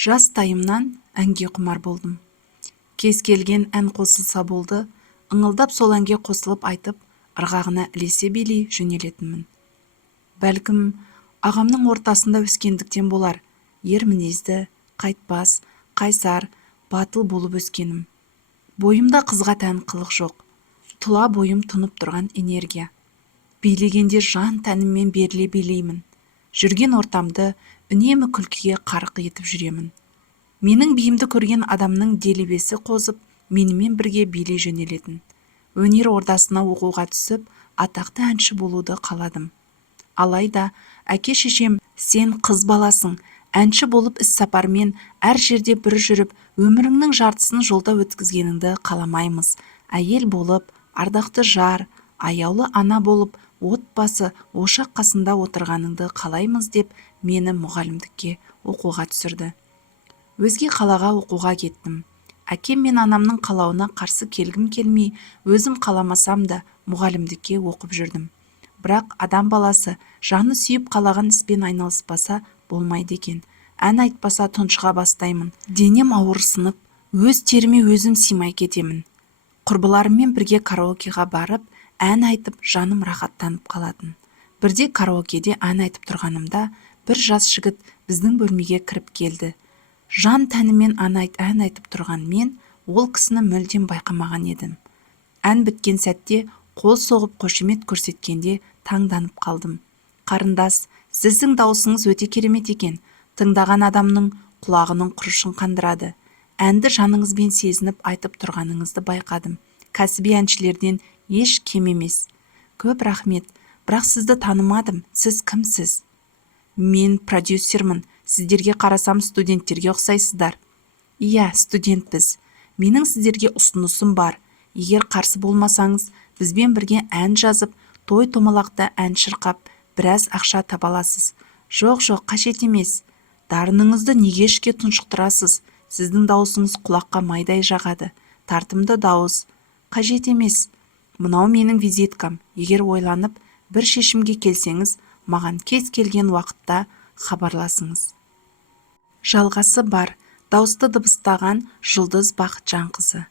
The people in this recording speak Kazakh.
Жастайымнан әнге құмар болдым. Кез келген ән қосылса болды, ыңылдап сол әнге қосылып айтып, ырғағына ілесе билей жөнелетінмін. Бәлкім, ағамның ортасында өскендіктен болар, ер мінезді, қайтпас, қайсар, батыл болып өскенім. Бойымда қызға тән қылық жоқ, тұла бойым тұнып тұрған энергия. Билегенде жан тәніммен беріле билеймін. Жүрген ортамды үнемі күлкіге қарық етіп жүремін. Менің биімді көрген адамның делебесі қозып, менімен бірге билей жөнелетін. Өнер ордасына оқуға түсіп, атақты әнші болуды қаладым. Алайда әке шешем, сен қыз баласың, әнші болып іс-сапармен әр жерде бір жүріп, өміріңнің жартысын жолда өткізгеніңді қаламаймыз. Әйел болып, ардақты жар, аяулы ана болып, отбасы, ошақ қасында отырғаныңды қалаймыз деп мені мұғалімдікке оқуға түсірді. Өзге қалаға оқуға кеттім. Әкем мен анамның қалауына қарсы келгім келмей, өзім қаламасам да мұғалімдікке оқып жүрдім. Бірақ адам баласы жаны сүйіп қалаған іспен айналыспаса болмайды екен. Ән айтпаса тұншыға бастаймын. Денем ауырсынып, өз теріме өзім симай кетемін. Құрбыларыммен бірге караокеға барып, ән айтып, жаным рахаттанып қалатын. Бірде караокеде ән айтып тұрғанымда, бір жас жігіт біздің бөлмеге кіріп келді. Жан тәнімен ән айтып тұрған мен, ол кісіні мүлдем байқамаған едім. Ән біткен сәтте қол соғып қошемет көрсеткенде таңданып қалдым. Қарындас, сіздің даусыңыз өте керемет екен. Тыңдаған адамның құлағының құрышын қандырады. Әнді жаныңызбен сезініп айтып тұрғаныңызды байқадым. Кәсіби әншілерден еш кем емес. Көп рахмет, бірақ сізді танымадым. Сіз кімсіз? Мен продюсермін. Сіздерге қарасам студенттерге ұқсайсыздар. Иә, студентпіз. Менің сіздерге ұсынысым бар. Егер қарсы болмасаңыз, бізбен бірге ән жазып, той-томалақта ән шырқап, біраз ақша таба аласыз. Жоқ, қажет емес. Дарыныңызды неге ішке тұншықтырасыз? Сіздің дауысыңыз құлаққа майдай жағады. Тартымды дауыс. Қажет емес. Мынау менің визиткам. Егер ойланып, бір шешімге келсеңіз, маған кез келген уақытта хабарласыңыз. Жалғасы бар. Дауысты дыбыстаған Жұлдыз Бақытжанқызы.